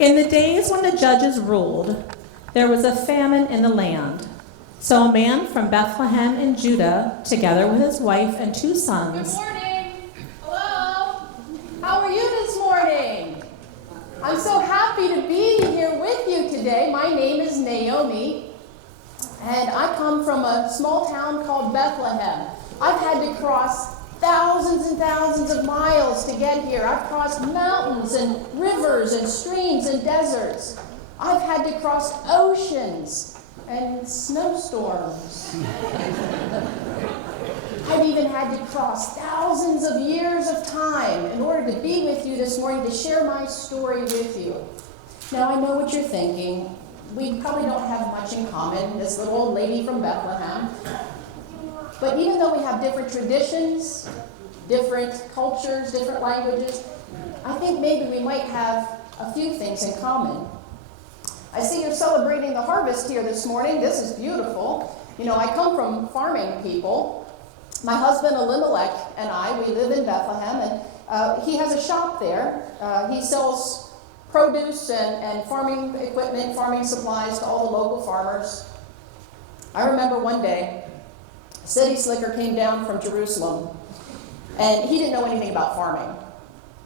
In the days when the judges ruled, there was a famine in the land. So a man from Bethlehem in Judah, together with his wife and 2 sons. Good morning. Hello. How are you this morning? I'm so happy to be here with you today. My name is Naomi, and I come from a small town called Bethlehem. I've had to cross thousands and thousands of miles to get here. I've crossed mountains and rivers and streams and deserts. I've had to cross oceans and snowstorms. I've even had to cross thousands of years of time in order to be with you this morning, to share my story with you. Now, I know what you're thinking. We probably don't have much in common, this little old lady from Bethlehem. But even though we have different traditions, different cultures, different languages, I think maybe we might have a few things in common. I see you're celebrating the harvest here this morning. This is beautiful. You know, I come from farming people. My husband Elimelech and I, we live in Bethlehem, and he has a shop there. He sells produce and farming equipment, farming supplies to all the local farmers. I remember one day, a city slicker came down from Jerusalem, and he didn't know anything about farming,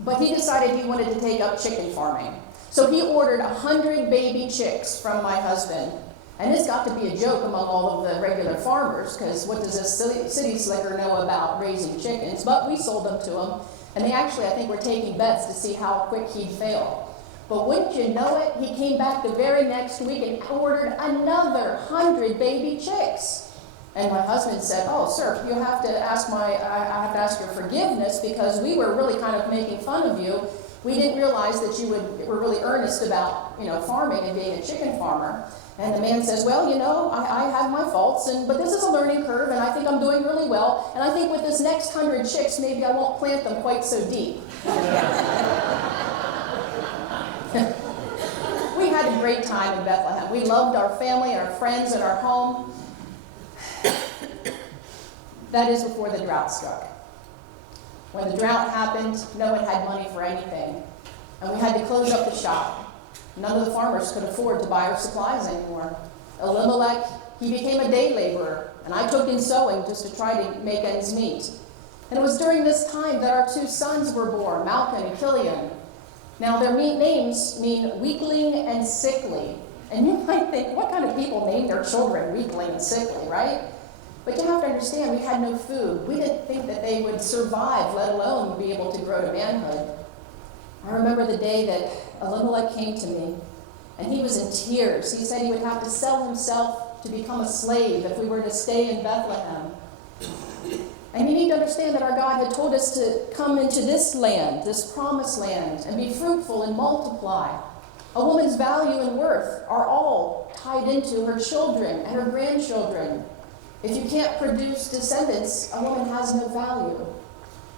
but he decided he wanted to take up chicken farming. So he ordered 100 baby chicks from my husband. And this got to be a joke among all of the regular farmers, because what does this city slicker know about raising chickens? But we sold them to him, and they actually, I think, were taking bets to see how quick he'd fail. But wouldn't you know it, he came back the very next week and ordered another 100 baby chicks. And my husband said, "Oh, sir, I have to ask your forgiveness, because we were really kind of making fun of you. We didn't realize that you were really earnest about, farming and being a chicken farmer." And the man says, "Well, I have my faults, but this is a learning curve, and I think I'm doing really well. And I think with this next 100 chicks, maybe I won't plant them quite so deep." We had a great time in Bethlehem. We loved our family and our friends and our home. That is before the drought struck. When the drought happened, no one had money for anything, and we had to close up the shop. None of the farmers could afford to buy our supplies anymore. Elimelech, he became a day laborer, and I took in sewing just to try to make ends meet. And it was during this time that our 2 sons were born, Malcolm and Killian. Now, their names mean weakling and sickly. And you might think, what kind of people name their children weakling and sickly, right? But you have to understand, we had no food. We didn't think that they would survive, let alone be able to grow to manhood. I remember the day that Elimelech came to me, and he was in tears. He said he would have to sell himself to become a slave if we were to stay in Bethlehem. And you need to understand that our God had told us to come into this land, this promised land, and be fruitful and multiply. A woman's value and worth are all tied into her children and her grandchildren. If you can't produce descendants, a woman has no value.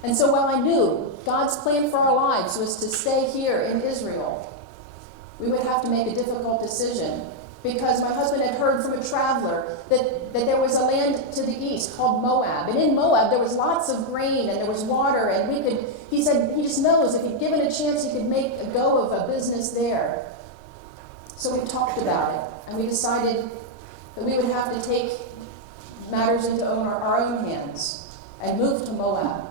And so while I knew God's plan for our lives was to stay here in Israel, we would have to make a difficult decision, because my husband had heard from a traveler that there was a land to the east called Moab. And in Moab, there was lots of grain and there was water, and he said he just knows if he'd given a chance, he could make a go of a business there. So we talked about it, and we decided that we would have to take matters into our own hands and move to Moab.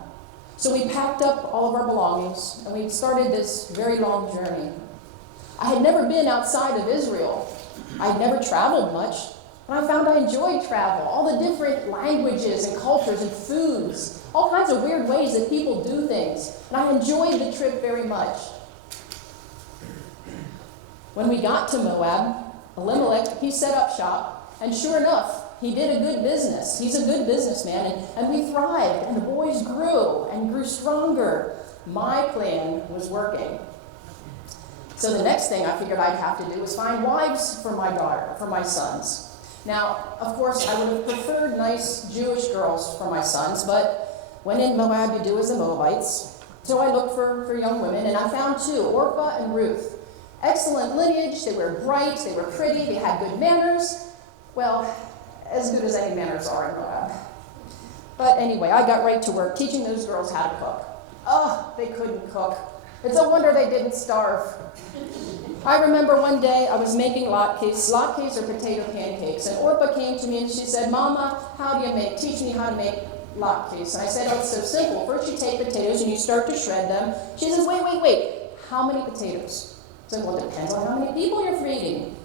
So we packed up all of our belongings, and we started this very long journey. I had never been outside of Israel. I had never traveled much, and I found I enjoyed travel, all the different languages and cultures and foods, all kinds of weird ways that people do things, and I enjoyed the trip very much. When we got to Moab, Elimelech, he set up shop, and sure enough, he did a good business. He's a good businessman, and we thrived, and the boys grew and grew stronger. My plan was working. So the next thing I figured I'd have to do was find wives for my sons. Now, of course, I would have preferred nice Jewish girls for my sons, but when in Moab, you do as the Moabites. So I looked for young women, and I found 2, Orpah and Ruth. Excellent lineage, they were bright, they were pretty, they had good manners. Well, as good as any manners are in Moab. But anyway, I got right to work teaching those girls how to cook. Oh, they couldn't cook. It's a wonder they didn't starve. I remember one day I was making latkes. Latkes are potato pancakes. And Orpah came to me and she said, Mama, teach me how to make latkes. And I said, oh, it's so simple. First you take potatoes and you start to shred them. She says, wait. How many potatoes? I said, well, it depends on how many people you're feeding.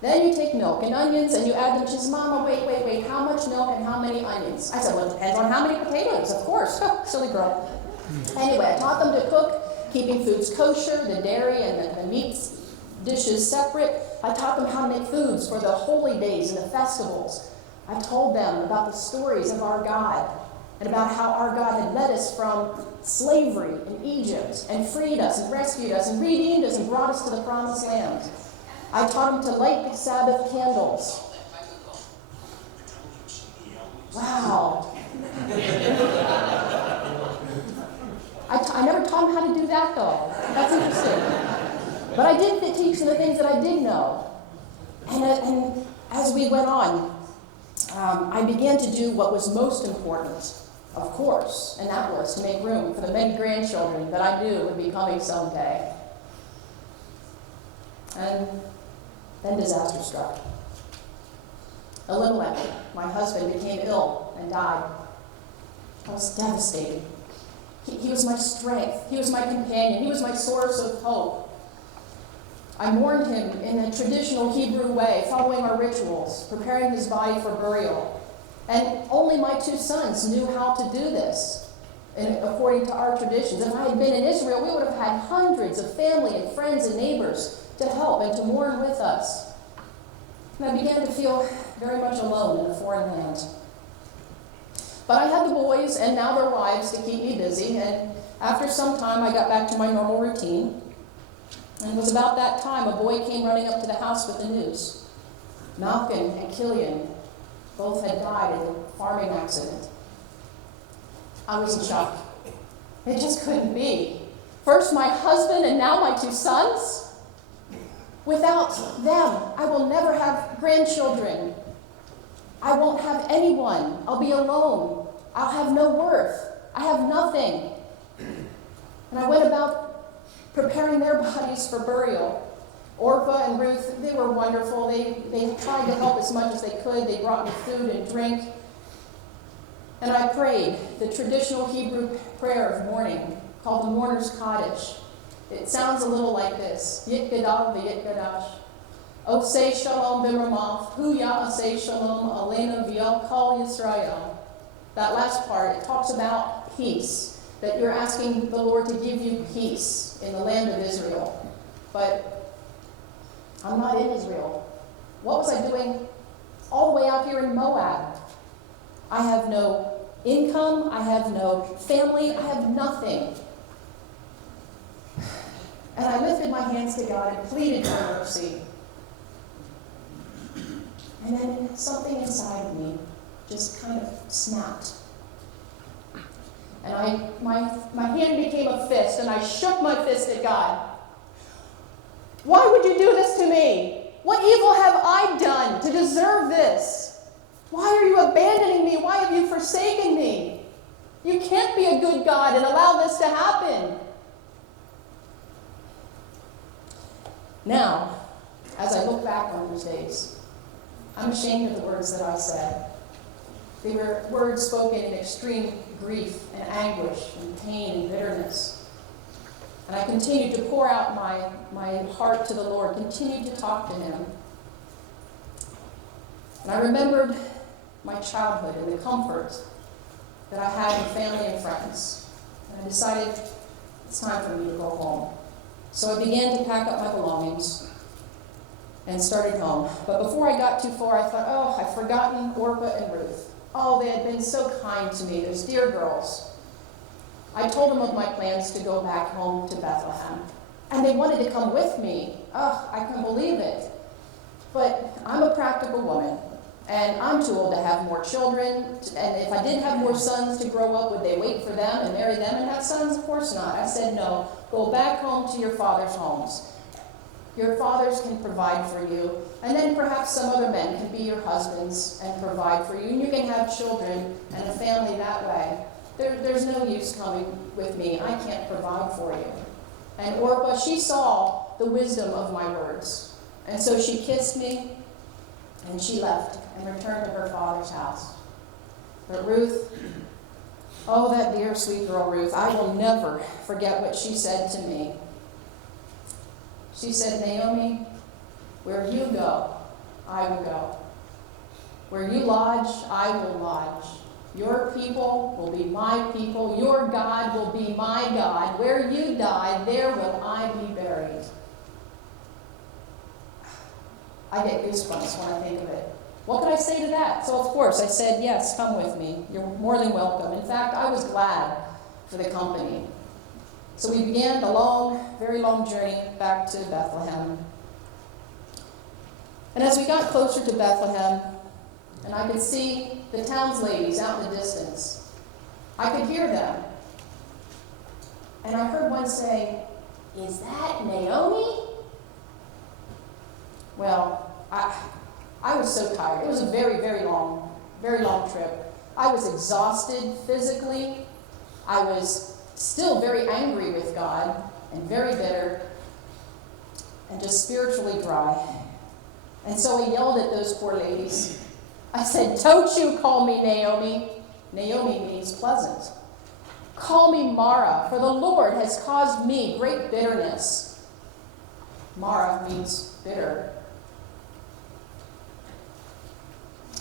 Then you take milk and onions and you add them. She says, Mama, wait. How much milk and how many onions? I said, well, it depends on how many potatoes, of course. Silly girl. Anyway, I taught them to cook, keeping foods kosher, the dairy and the meats dishes separate. I taught them how to make foods for the holy days and the festivals. I told them about the stories of our God and about how our God had led us from slavery in Egypt and freed us and rescued us and redeemed us and brought us to the promised land. I taught them to light the Sabbath candles. Wow. I never taught them how to do that, though. That's interesting. But I did teach them the things that I did know. And as we went on, I began to do what was most important, of course, and that was to make room for the many grandchildren that I knew would be coming someday. And then disaster struck. Elimelech, my husband, became ill and died. I was devastated. He was my strength. He was my companion. He was my source of hope. I mourned him in a traditional Hebrew way, following our rituals, preparing his body for burial. And only my 2 sons knew how to do this, according to our traditions. If I had been in Israel, we would have had hundreds of family and friends and neighbors to help and to mourn with us. And I began to feel very much alone in a foreign land. But I had the boys and now their wives to keep me busy, and after some time I got back to my normal routine. And it was about that time a boy came running up to the house with the news. Malcolm and Killian both had died in a farming accident. I was in shock. It just couldn't be. First my husband and now my 2 sons? Without them, I will never have grandchildren. I won't have anyone. I'll be alone. I'll have no worth. I have nothing. And I went about preparing their bodies for burial. Orpah and Ruth, they were wonderful. They tried to help as much as they could. They brought me food and drink. And I prayed the traditional Hebrew prayer of mourning called the Mourner's Kaddish. It sounds a little like this. Yit Gadav v'yit Gadash. Osei Shalom b'Ramav, Hu Ya'asei Shalom Aleinu v'Yal Kol Yisrael. That last part, it talks about peace, that you're asking the Lord to give you peace in the land of Israel. But I'm not in Israel. What was I doing all the way out here in Moab? I have no income, I have no family, I have nothing. And I lifted my hands to God and pleaded for mercy. And then something inside of me just kind of snapped. And my hand became a fist, and I shook my fist at God. Why would you do this to me? What evil have I done to deserve this? Why are you abandoning me? Why have you forsaken me? You can't be a good God and allow this to happen. Now, as I look back on those days, I'm ashamed of the words that I said. They were words spoken in extreme grief and anguish and pain and bitterness. And I continued to pour out my heart to the Lord, continued to talk to him. And I remembered my childhood and the comfort that I had in family and friends. And I decided it's time for me to go home. So I began to pack up my belongings and started home. But before I got too far, I thought, oh, I've forgotten Orpah and Ruth. Oh, they had been so kind to me, those dear girls. I told them of my plans to go back home to Bethlehem. And they wanted to come with me. Oh, I couldn't believe it. But I'm a practical woman, and I'm too old to have more children. And if I didn't have more sons to grow up, would they wait for them and marry them and have sons? Of course not. I said, no, go back home to your father's homes. Your fathers can provide for you, and then perhaps some other men can be your husbands and provide for you, and you can have children and a family that way. there's no use coming with me. I can't provide for you. And Orpah, she saw the wisdom of my words. And so she kissed me, and she left and returned to her father's house. But Ruth, oh, that dear, sweet girl Ruth, I will never forget what she said to me. She said, Naomi, where you go, I will go. Where you lodge, I will lodge. Your people will be my people. Your God will be my God. Where you die, there will I be buried. I get goosebumps when I think of it. What could I say to that? So, of course, I said, yes, come with me. You're more than welcome. In fact, I was glad for the company. So we began the long, very long journey back to Bethlehem. And as we got closer to Bethlehem, and I could see the town's ladies out in the distance, I could hear them. And I heard one say, "Is that Naomi?" Well, I was so tired. It was a very, very long trip. I was exhausted physically. I was still very angry with God and very bitter and just spiritually dry. And so I yelled at those poor ladies. I said, "Don't you call me Naomi." Naomi means pleasant. "Call me Mara, for the Lord has caused me great bitterness." Mara means bitter.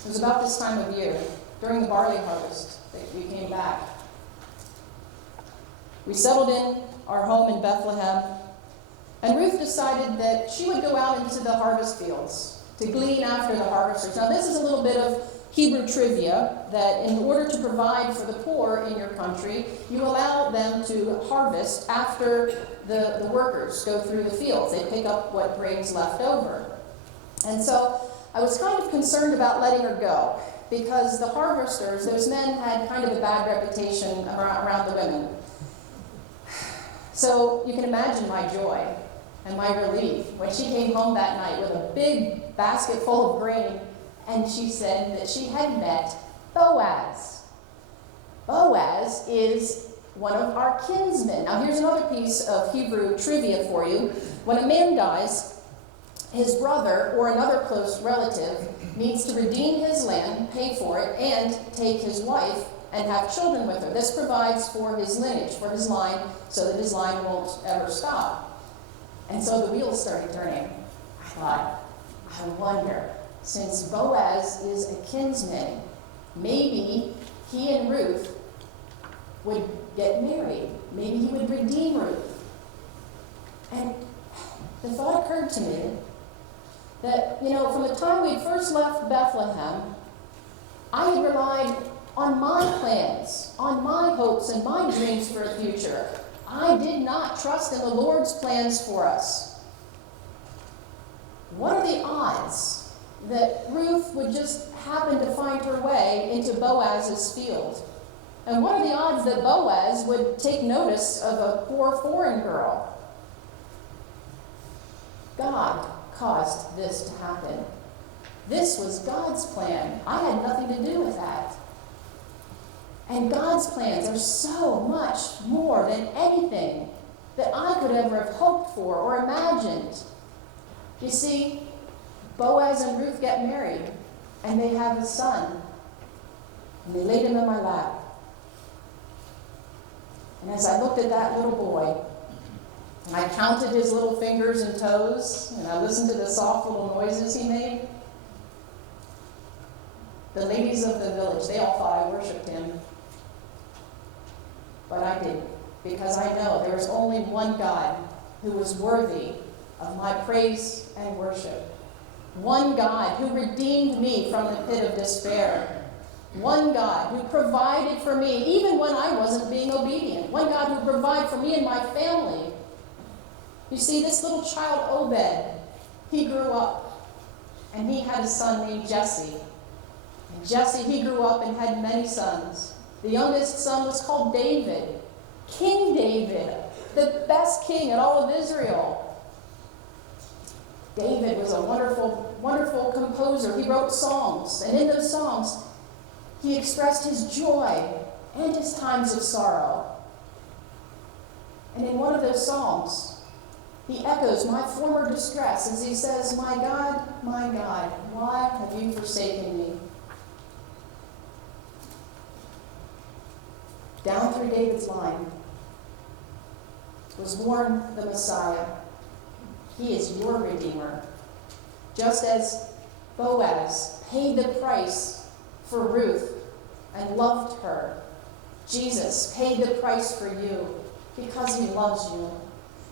It was about this time of year, during the barley harvest, that we came back. We settled in our home in Bethlehem, and Ruth decided that she would go out into the harvest fields to glean after the harvesters. Now, this is a little bit of Hebrew trivia, that in order to provide for the poor in your country, you allow them to harvest after the workers go through the fields. They pick up what grain's left over. And so I was kind of concerned about letting her go, because the harvesters, those men, had kind of a bad reputation around the women. So you can imagine my joy and my relief when she came home that night with a big basket full of grain, and she said that she had met Boaz. Boaz is one of our kinsmen. Now here's another piece of Hebrew trivia for you. When a man dies, his brother or another close relative needs to redeem his land, pay for it, and take his wife and have children with her. This provides for his lineage, for his line, so that his line won't ever stop. And so the wheels started turning. I thought, I wonder, since Boaz is a kinsman, maybe he and Ruth would get married. Maybe he would redeem Ruth. And the thought occurred to me that, from the time we first left Bethlehem, I had relied on my plans, on my hopes and my dreams for a future. I did not trust in the Lord's plans for us. What are the odds that Ruth would just happen to find her way into Boaz's field? And what are the odds that Boaz would take notice of a poor foreign girl? God caused this to happen. This was God's plan. I had nothing to do with that. And God's plans are so much more than anything that I could ever have hoped for or imagined. You see, Boaz and Ruth get married, and they have a son. And they laid him in my lap. And as I looked at that little boy, and I counted his little fingers and toes, and I listened to the soft little noises he made, the ladies of the village, they all thought I worshiped him. But I didn't, because I know there is only one God who was worthy of my praise and worship. One God who redeemed me from the pit of despair. One God who provided for me even when I wasn't being obedient. One God who provided for me and my family. You see, this little child, Obed, he grew up, and he had a son named Jesse. And Jesse, he grew up and had many sons. The youngest son was called David, King David, the best king in all of Israel. David was a wonderful, wonderful composer. He wrote songs, and in those songs, he expressed his joy and his times of sorrow. And in one of those psalms, he echoes my former distress as he says, my God, why have you forsaken me? Down through David's line was born the Messiah. He is your Redeemer. Just as Boaz paid the price for Ruth and loved her, Jesus paid the price for you because he loves you.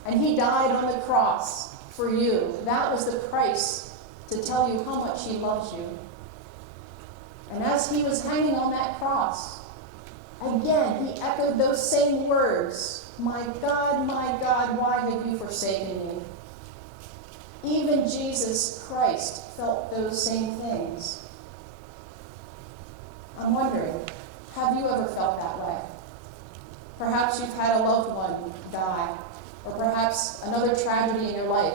And he died on the cross for you. That was the price to tell you how much he loves you. And as he was hanging on that cross, again, he echoed those same words, my God, why have you forsaken me? Even Jesus Christ felt those same things. I'm wondering, have you ever felt that way? Perhaps you've had a loved one die, or perhaps another tragedy in your life,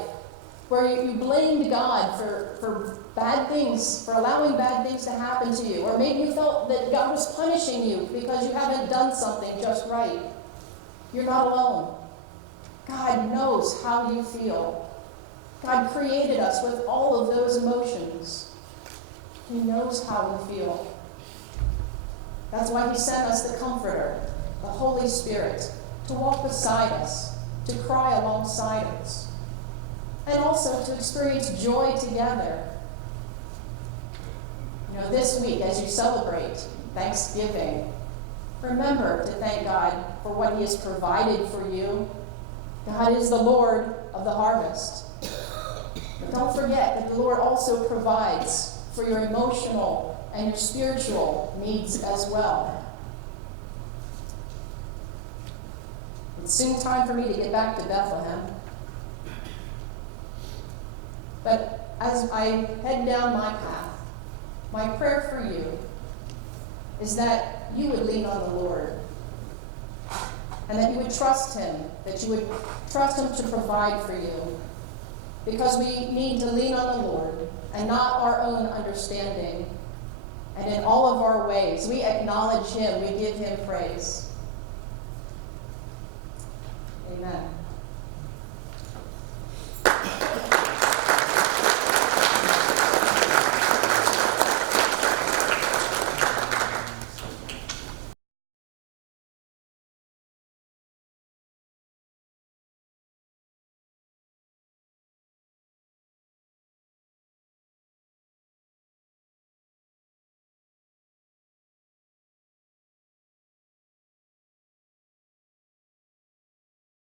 where you blamed God for bad things, for allowing bad things to happen to you. Or maybe you felt that God was punishing you because you haven't done something just right. You're not alone. God knows how you feel. God created us with all of those emotions. He knows how we feel. That's why he sent us the Comforter, the Holy Spirit, to walk beside us, to cry alongside us, and also to experience joy together. You know, this week, as you celebrate Thanksgiving, remember to thank God for what he has provided for you. God is the Lord of the harvest. But don't forget that the Lord also provides for your emotional and your spiritual needs as well. It's soon time for me to get back to Bethlehem. But as I head down my path, my prayer for you is that you would lean on the Lord, and that you would trust him, that you would trust him to provide for you. Because we need to lean on the Lord and not our own understanding. And in all of our ways, we acknowledge him, we give him praise. Amen.